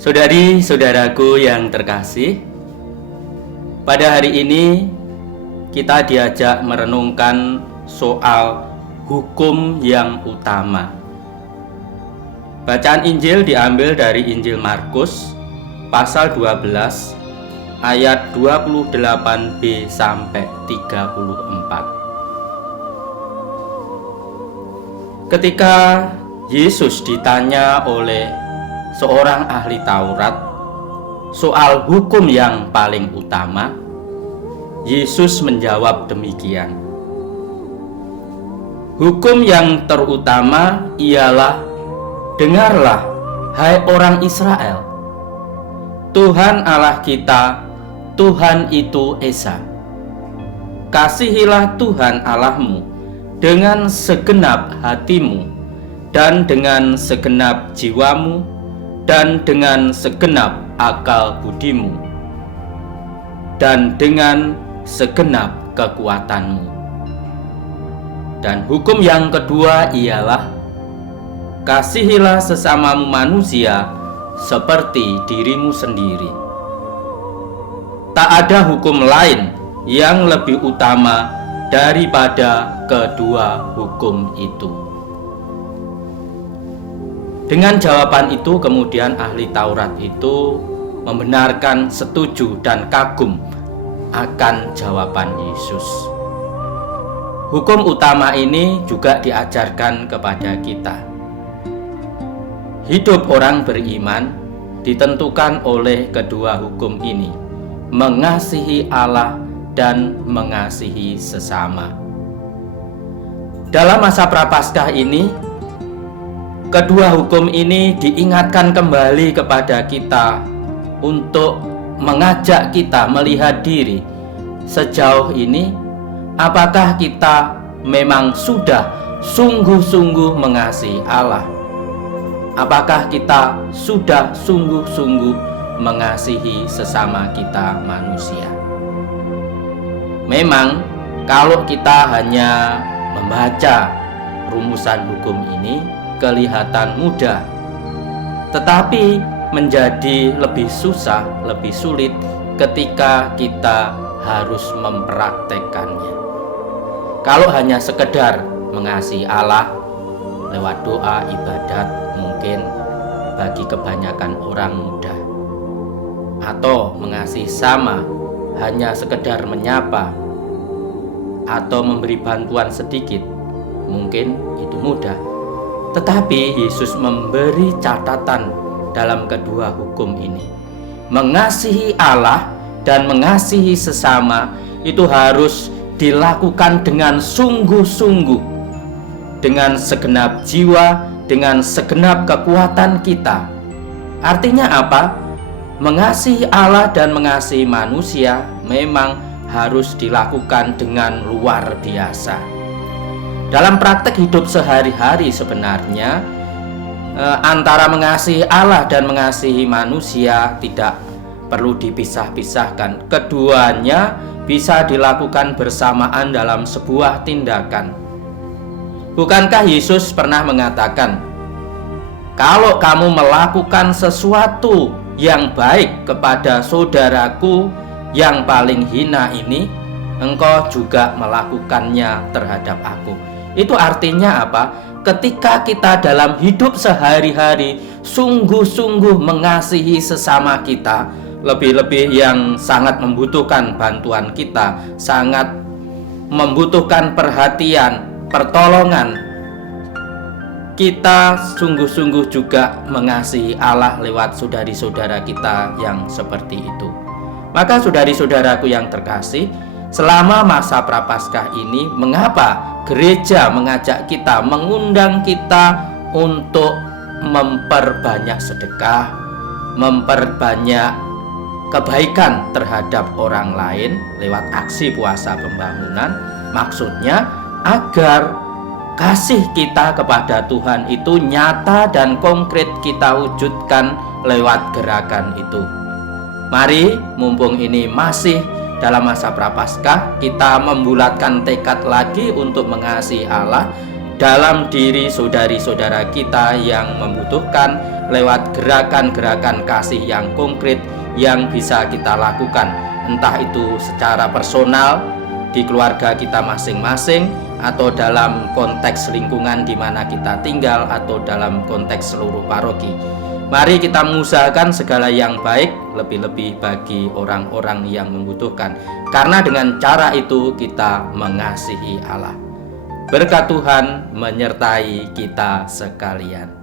Saudari-saudaraku yang terkasih, pada hari ini kita diajak merenungkan soal hukum yang utama. Bacaan Injil diambil dari Injil Markus pasal 12 ayat 28b sampai 34. Ketika Yesus ditanya oleh seorang ahli Taurat soal hukum yang paling utama, Yesus menjawab demikian. Hukum yang terutama ialah, dengarlah, hai orang Israel, Tuhan Allah kita, Tuhan itu Esa. Kasihilah Tuhan Allahmu dengan segenap hatimu, dan dengan segenap jiwamu, dan dengan segenap akal budimu, dan dengan segenap kekuatanmu. Dan hukum yang kedua ialah, kasihilah sesamamu manusia seperti dirimu sendiri. Tak ada hukum lain yang lebih utama daripada kedua hukum itu. Dengan jawaban itu kemudian ahli Taurat itu membenarkan, setuju, dan kagum akan jawaban Yesus. Hukum utama ini juga diajarkan kepada kita. Hidup orang beriman ditentukan oleh kedua hukum ini, mengasihi Allah dan mengasihi sesama. Dalam masa Prapaskah ini, kedua hukum ini diingatkan kembali kepada kita untuk mengajak kita melihat diri sejauh ini. Apakah kita memang sudah sungguh-sungguh mengasihi Allah? Apakah kita sudah sungguh-sungguh mengasihi sesama kita manusia? Memang kalau kita hanya membaca rumusan hukum ini kelihatan mudah, tetapi menjadi lebih susah, lebih sulit ketika kita harus mempraktekkannya. Kalau hanya sekedar mengasihi Allah lewat doa, ibadat, mungkin bagi kebanyakan orang mudah. Atau mengasihi sama hanya sekedar menyapa atau memberi bantuan sedikit, mungkin itu mudah. Tetapi Yesus memberi catatan dalam kedua hukum ini. Mengasihi Allah dan mengasihi sesama itu harus dilakukan dengan sungguh-sungguh, dengan segenap jiwa, dengan segenap kekuatan kita. Artinya apa? Mengasihi Allah dan mengasihi manusia memang harus dilakukan dengan luar biasa. Dalam praktek hidup sehari-hari sebenarnya antara mengasihi Allah dan mengasihi manusia tidak perlu dipisah-pisahkan. Keduanya bisa dilakukan bersamaan dalam sebuah tindakan. Bukankah Yesus pernah mengatakan, kalau kamu melakukan sesuatu yang baik kepada saudaraku yang paling hina ini, engkau juga melakukannya terhadap aku. Itu artinya apa? Ketika kita dalam hidup sehari-hari sungguh-sungguh mengasihi sesama kita, lebih-lebih yang sangat membutuhkan bantuan kita, sangat membutuhkan perhatian, pertolongan, kita sungguh-sungguh juga mengasihi Allah lewat saudari-saudara kita yang seperti itu. Maka saudari-saudaraku yang terkasih, selama masa Prapaskah ini, mengapa gereja mengajak kita, mengundang kita untuk memperbanyak sedekah, memperbanyak kebaikan terhadap orang lain lewat aksi puasa pembangunan? Maksudnya agar kasih kita kepada Tuhan itu nyata dan konkret kita wujudkan lewat gerakan itu. Mari, mumpung ini masih dalam masa Prapaskah, kita membulatkan tekad lagi untuk mengasihi Allah dalam diri saudari-saudara kita yang membutuhkan lewat gerakan-gerakan kasih yang konkret yang bisa kita lakukan, entah itu secara personal di keluarga kita masing-masing, atau dalam konteks lingkungan di mana kita tinggal, atau dalam konteks seluruh paroki. Mari kita mengusahakan segala yang baik, lebih-lebih bagi orang-orang yang membutuhkan, karena dengan cara itu kita mengasihi Allah. Berkat Tuhan menyertai kita sekalian.